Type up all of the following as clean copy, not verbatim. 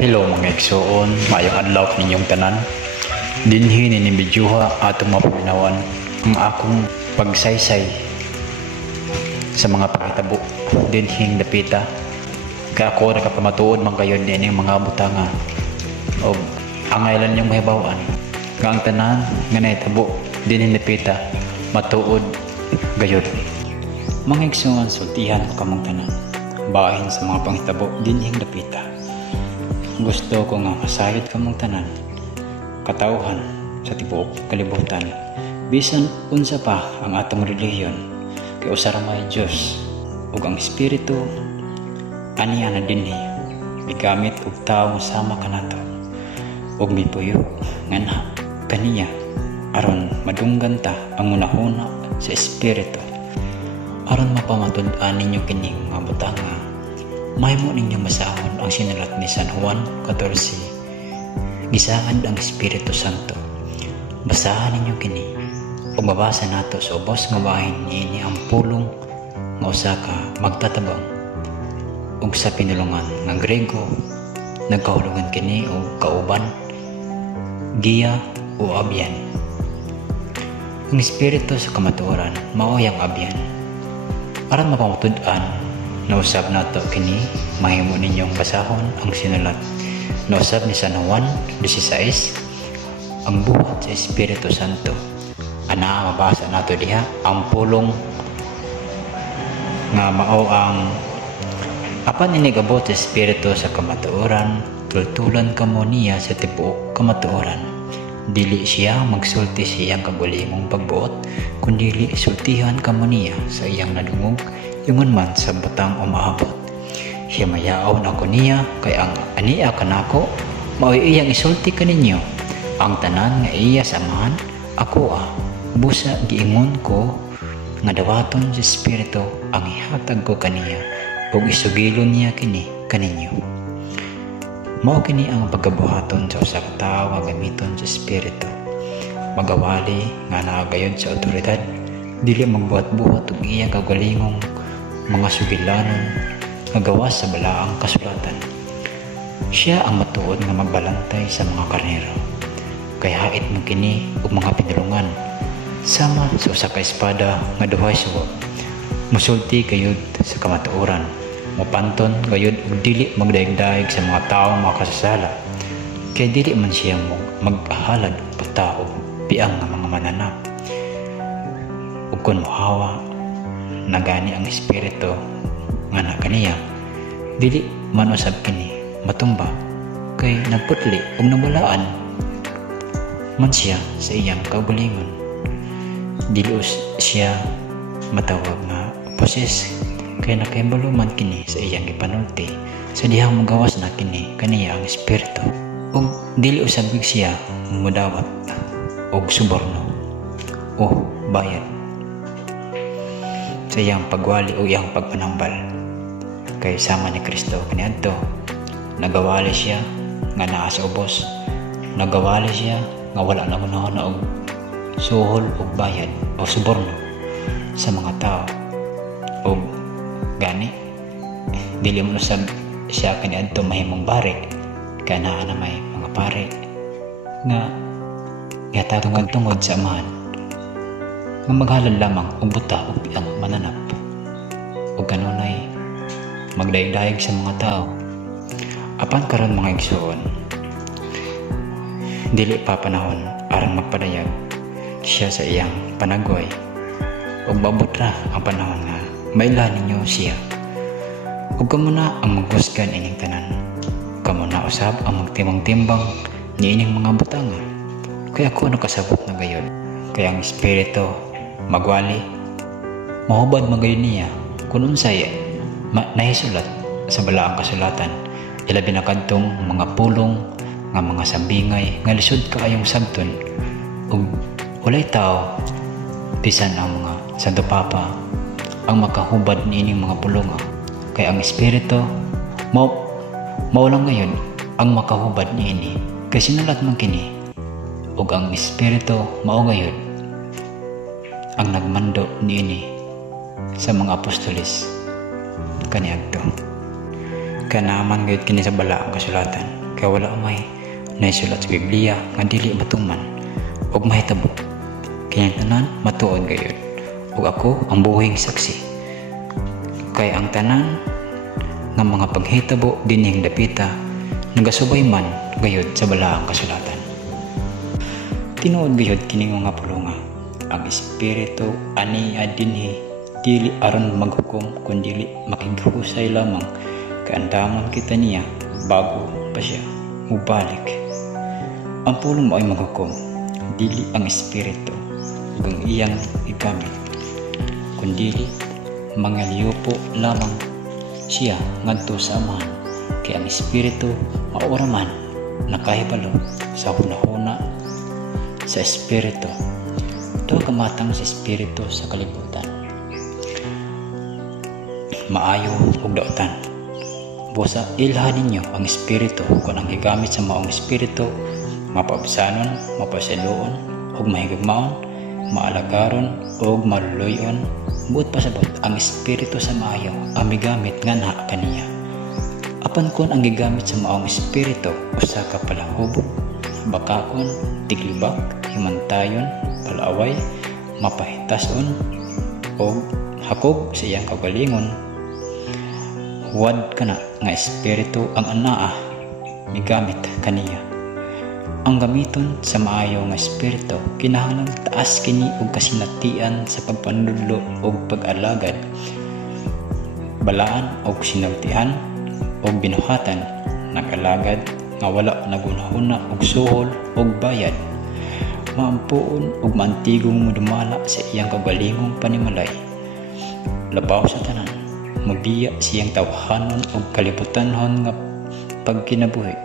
Hello mga igsoon, maayong adlaw ninyong tanan. Dinhi ni bidyuha atong mapabinawan ang akong pagsaysay sa mga pagitabo dinhing dapita. Kaya ako nakapamatuod man kayo din yung mga butanga o angaylan yung mahibawan nga ang tanan nga nahitabo dinhing dapita matuod gayod. Mga igsoon, sultihan ko kamong tanan bahin sa mga panghitabo dinhing dapita. Gusto ko nga masayod kamong tanan katawhan sa tibuok kalibutan, bisan unsa pa ang atong relihiyon, kay usa ra may Dios ug ang Espiritu aniya na dinhi migamit og tawo sama kanato ug mipuyo nga kaniya aron madunggan ta ang unahuna sa Espiritu aron mapamatud-an ninyo kining mga butanga. Mahimo ninyo masahon ang sinulat ni San Juan 14. Gisaad ang Espiritu Santo. Basahan ninyo kini o mabasa nato sa ubos nga bahin niini ang pulong nga usa ka magtatabang ug sa pinulungan nga Grego nagkahulugan kini og kauban, giya o abyan. Ang Espiritu sa kamatuoran mao yang abyan. Aron mapamatud-an nausab nato kini, mahimo ninyong basahon ang sinulat nausab ni San Juan 16, ang buhat sa Espiritu Santo. Ana mabasa nato diha ang pulong nga mao ang apan inigabot sa Espiritu sa kamatuoran, tultulan kamo niya sa tibuok kamatuoran. Dili siya magsulti sa iyang kabulimong pagbuot, kundi sultihan kamo niya sa iyang nadungog, ingon man sa butang umaabot. Himayaon ako niya, kay ang aniya kanako mao iyang isulti kaninyo. Ang tanan nga iya samahan ako busa giingon ko nga dawaton sa Espiritu ang ihatag ko kaniya ug isugilon niya kini kaninyo. Mao kini ang pagkabuhaton sa usa ka tawo nga gamiton sa Espiritu. Magawali nga naagayod sa otoridad, dili magbuhat-buhat og iya kaugalingong mga sugilanon nga gawas sa balaang kasulatan. Siya ang matuod nga magbalantay sa mga karnero, kay hait mo kini og mga pinulungan sama sa usa ka espada nga duhay suwa. Musulti gayud sa kamatuoran, mapanton gayud og dili magdaig-daig sa mga tawo makasasala, kay dili man siya maghalad og patao piang nga mga mananap. Ug kun mohawa nagani ang Espiritu nga na kaniya, dili man usab kini matumba, kay nagputli ug namulaan man siya sa iyang kaugalingon. Dili siya matawag nga poses, kay nakahibalo man kini sa iyang gipanulti sa dihang magawas na kini kaniya ang Espiritu. Ug dili usab siya mudawat og suborno o bayad sa iyang pagwali o iyang pagpanambal, kay sama ni Kristo kaniadto nagawali siya nga naa sa ubos, nagawali siya nga wala na gunahon og suhol og bayad o suborno sa mga tao. Og gani dili mo usab siya kaniadto mahimong bari, kay naa na may mga pare nga yatagong-tungod sa amahan nga maghalad lamang og buta og piang mananap ug kanunay magdaig-daig sa mga tao. Apan karon mga igsoon, dili pa panahon aron magpadayag siya sa iyang panagway ug babot ra ang panahon nga mailhan ninyo siya. Ug kamo na ang maghusgan ining tanan, kamo na usab ang magtimbang-timbang niining mga butanga. Kay ako nakasabot na gayon, kay ang Espiritu magwali mahubad magayon niya kung unsay nahisulat sa balaang kasulatan, ilabi na kadtong mga pulong nga mga sambingay nga lisod kaayong sabton ug walay tao bisan ang mga Santo Papa ang makahubad niining mga pulong, kay ang Espiritu mao lang ngayon ang makahubad niini, kay sinulat man kini ug ang Espiritu mao ngayon ang nagmando niini sa mga apostoles kaniadto. Kanaman gayud kini sa balaang kasulatan, kay wala may naisulat sa Biblia nga dili matuman ug mahitabo. Kini tanan matuod gayud, ug ako ang buhing saksi. Kay ang tanan nga mga paghitabo dinhing dapita nagasubay man gayud sa balaang kasulatan. Tinuod gayud kini nga pulonga, ang espiritu aniya dinhi dili aron maghukom kundi makigusay lamang kay andamon kita niya bago pa siya mubalik. Ang pulong mo ay maghukom, dili ang espiritu ug ang iyang igamit, kundi mangaliyupo lamang siya ngadto sa amahan. Kay ang espiritu maura man nakahibalo sa hunahuna sa espiritu. Ito kamatang sa espiritu sa kalibutan, maayo ug dautan. Busa ilha ninyo ang espiritu kung ang gigamit sa maong espiritu, mapabsanon, mapasiluon ug mahigugmaon, maalagaron ug maluluyon. Buot pasabot ang espiritu sa maayo ang migamit nga naa kaniya. Apan kon ang gigamit sa maong espiritu usa ka palahubog, bakakon, tiglibak, himantayon, palaaway, mapahitason ug hakog sa iyang kagalingon, huwad kana nga espiritu ang anaa migamit kaniya. Ang gamiton sa maayo nga espiritu kinahanglan taas kini og kasinatian sa pagpanudlo og pag-alagad, balaan og sinultihan og binuhatan, nag-alagad nga wala nagunahuna og suhol og bayad, maampuon og maantigong mudumala sa iyang kagalingong panimalay, labaw sa tanan, mabiya siyang tawhanon og kalibutanhon nga pagkinabuhi,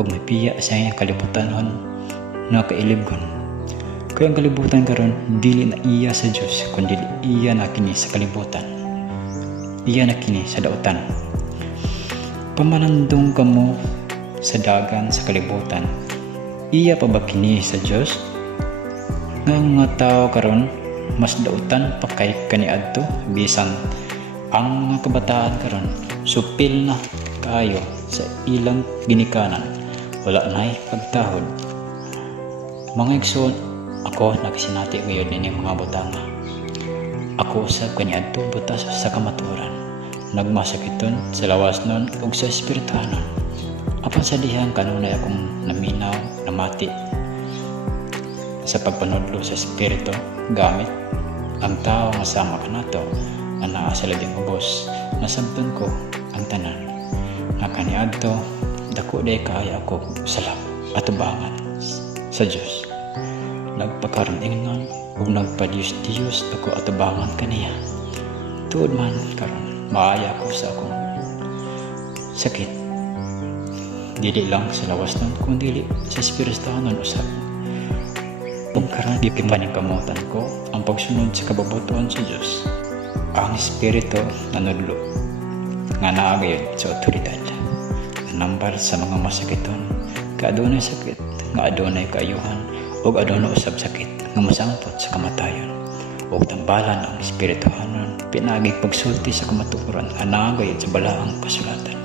ug mapiya sa iyang kalibutanhon na kailibgon. Kaya ang kalibutan karon dili na iya sa Dios kundi iya na kini sa kalibutan, iya na kini sa dautan. Pamanandong kamo sa dagan sa kalibutan, iya pa ba kini sa Dios? Nga mga tao karon mas dautan pa kay kaniadto, bisan ang mga kabataan karon supil na kaayo sa ilang ginikanan, wala na'y pagtahod. Mga igsoon, ako nagsinati ngayon ini mga butanga. Ako usab kaniadto butas sa kamatuoran, nagmasakiton sa lawas nun ug sa espirituhanon. Apan sa dihang kanunay akong naminaw, namati sa pagpanudlo sa espiritu gamit ang tao nga sama kanato nga naa sa labing ubos. Nasabton ko ang tanan nga kaniadto dako day kaya ako salap atubangan sa Dios. Nagpakaron-ingon ug nagpa-Diyos ako atubangan kaniya. Tuod man karon maaya ko sa akong sakit, dili lang sa lawas nun kundi sa espirituhanon usab. Ug karon di paningkamutan ko ang pagsunod sa kababutuan sa Dios. Ang espiritu nanudlo nga naa gayud sa otoridad, nambal sa mga masakiton, ka adunay sakit nga adunay kaayuhan ug adunay usab sakit nga mosampot sa kamatayon. Ug tambalan ang espirituhanon pinagig pagsulti sa kamatuoran nga naa gayud sa balaang kasulatan.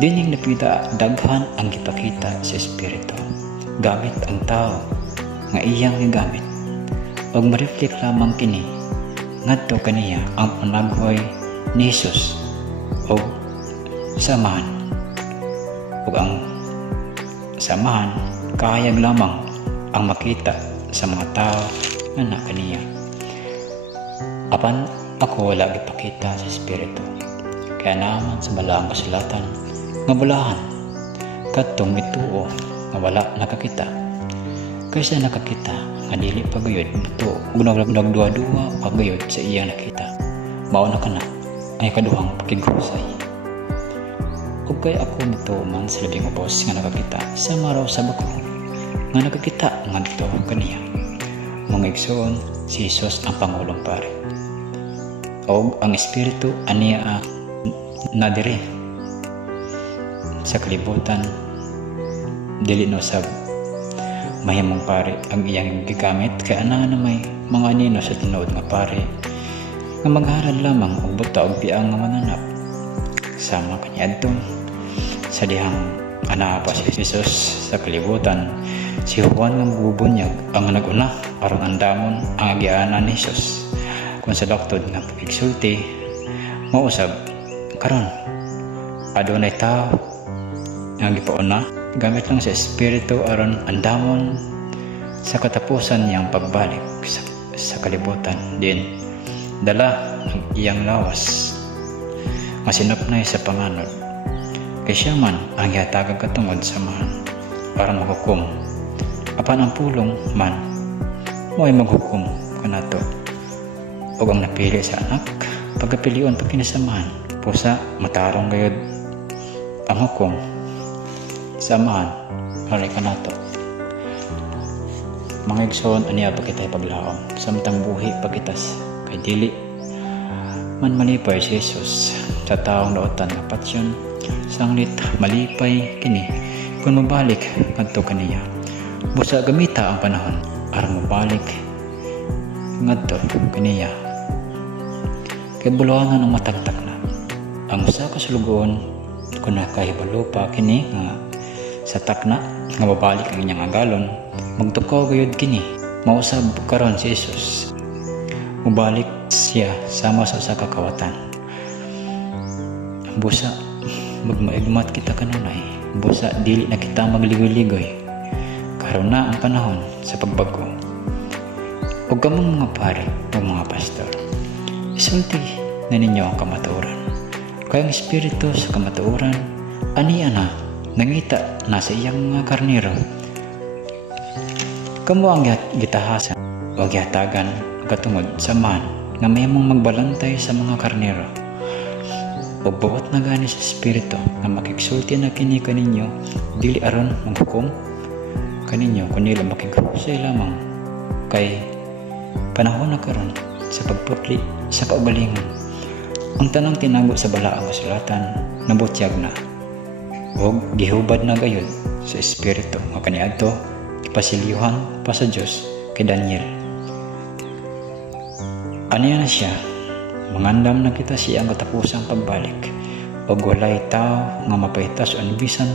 Dining napita daghan ang gipakita sa espiritu gamit ang tao nga iyang gigamit, ug mareflect lamang kini ngadto kaniya ang panaghoy ni Jesus ug samahan. Ug ang samahan kahayag lamang ang makita sa mga tao nga na kaniya. Apan ako wala gipakita sa espiritu, kaya naman sa balaang kasulatan nga bulahan kadtong mituo nga wala nakakita, kaysa nakakita nga dili pagayod buto ug nagduwa-duwa pagayod sa iyang nakita. Mao na kana ay kaduhang pakigusay. Ug kay ako nito man sa labing ubos nga nakakita sa maraw sa bako nga nakakita ngadto kaniya. Mga igsoon, si Jesus ang Pangulong Pari, og ang espiritu aniya nadiri sa kalibutan, dili no sab mahimong pare ang iyang gigamit, kaya na may mga nino sa tinuod nga pare nga magharad lamang og buta og biang nga mananap sama kaniadto sa dihang ana pa si Jesus sa kalibutan. Si Juan nga magbubunyag ang naguna aron andamon ang agianan ni Jesus. Kung sa daktod nga pagigsulti mausab karon adunay tao ang gipauna gamit lang sa espiritu aron andamon sa katapusan niyang pagbalik sa kalibutan. Din dala ang iyang lawas nga sinupnay sa panganod kay siya man ang gihatagag katungod sa man aron maghukom. Apan ang pulong man mo'y maghukom kanato ug ang napili sa anak pagapilion pag kinasamahan pusa matarong gayud ang hukom samahan halay kanato. Mga igsoon aniya pa kita'y paglaom samtang buhi pagitas kay dili man malipay si Jesus sa taong daotan nga patsyon sanglit malipay kini kung mabalik kadto kaniya. Busa gamita ang panahon aron mabalik ngadto kaniya. Kay buluhanan ang matagtak na ang usa ka sulugon kun nakahibalo pa kini nga sa takna nga mabalik ang inyang agalon magtukaw gayud kini mausab karon si Jesus mubalik siya sama sa usa ka kawatan. Busa magmaigmat kita kanunay busa dili na kita magligoy-ligoy karon na ang panahon sa pagbago. Ug kamong mga pare o mga pastor isulti na ninyo ang kamatuoran kay ang espiritu sa kamatuoran aniya na nangita na sa iyang mga karnero. Kamo ang gitahasan o gihatagan katungod sa man nga mayamong magbalantay sa mga karnero o buot na gani sa espiritu nga makigsulti na kini kaninyo dili aron maghukom kaninyo kundi lang makigusay lamang kay panahon na karon sa pagputli sa kaugalingon. Ang tanang tinago sa balaang kasulatan nabutyag na ug gihubad na gayud sa espiritu nga kaniadto ipasilihan pa sa Dios kay Daniel. Aniya na siya mangandam na kita siyang katapusang pagbalik ug walay tao nga mapahitas o bisan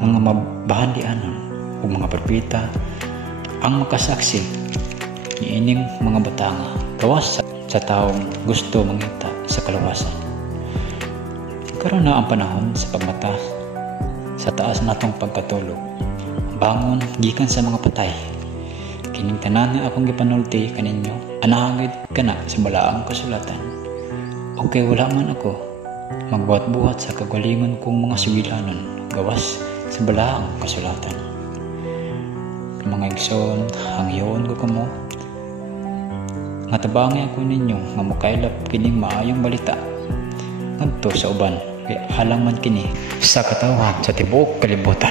mga mabahandianon ug mga propeta ang makasaksi niining mga batanga gawas sa taong gusto mangita sa kaluwasan. Karon na ang panahon sa pagmata sa taas natong pagkatulog bangon gikan sa mga patay. Kining tanan nga akong gipanulti kaninyo anahagid kana sa balaang kasulatan. Okay wala man ako magbuhat-buhat sa kagalingon kong mga sugilanon gawas sa balaang kasulatan. Mga igsoon hangyoon ko kamo nga tabangi ako ninyo nga makailap kining maayong balita ngadto sa uban kay alang man kini sa katawhan sa tibuok kalibutan.